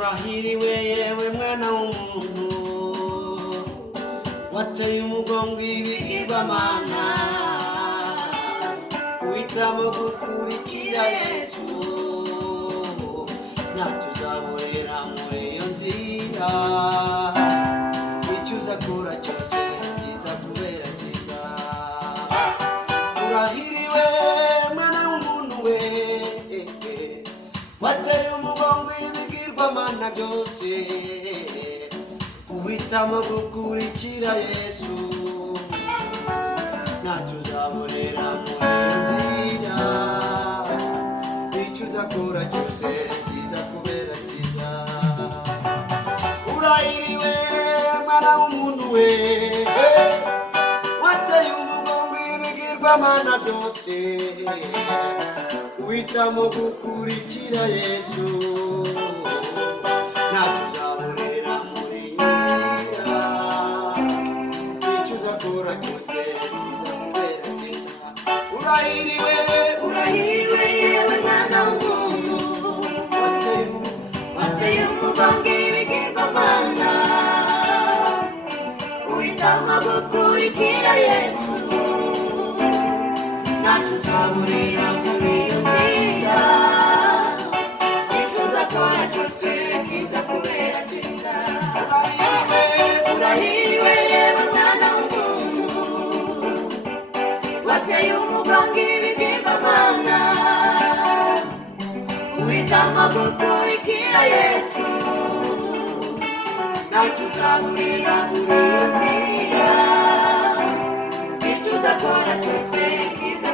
urahiriwe yewe mwana w'umuntu wateye umugongo ibigirwamana uhitamo gukurikira Yesu ntatuzaborera muri iyo nzira icyo uzakora cyose kiza kubera cyiza urahiriwe mwana w'umuntu we wateye umugongo ibigirwamana byose uhitamo gukurikira Yesu ntacyo uzabonera muri iyo nzira icyo uzakora cyose kiza kubera cyiza urahiriwe mwana w'umuntu we wateye umugongo ibigirwamana byose uhitamo gukurikira Yesu ntacyo uzabonera muri iyo nzira icyo uzakora cyose kiza kubera cyiza urahiriwe yewe mwana w'umuntu wateye umugongo ibigirwamana uhitamo gukurikira Yesu ntacyo uzaburira muri iyo nzira icyo uzakora cyose kiza kubera cyiza urahiriwe yewe mwana w'umuntu wateye umugongo ibigirwamana uhitamo gukurikira Yesu ntacyo uzaburira muri iyo nzira icyo uzakora cyose kiza